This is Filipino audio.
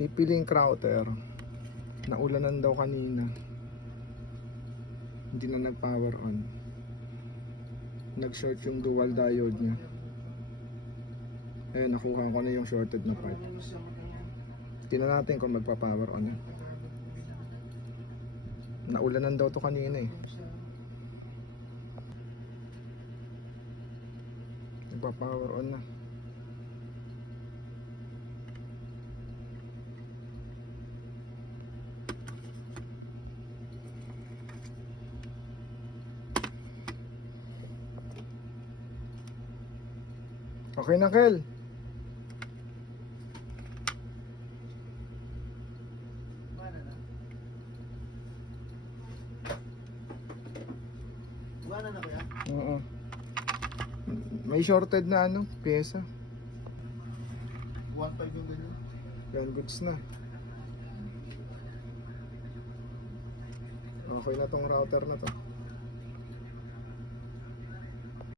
Pipiling router. Naulanan daw kanina. Hindi na nag-power on. Nag-short yung dual diode niya. Ayun, nakuha ko na yung shorted na part. Tingnan natin kung magpa-power on na. Naulanan daw to kanina eh. Nagpa-power on na. Okay na, Kel. Gumana na kaya? Oo. May shorted na ano, pyesa. 1.5 yung ganyan. Yan, goods na. Okay na tong router na to.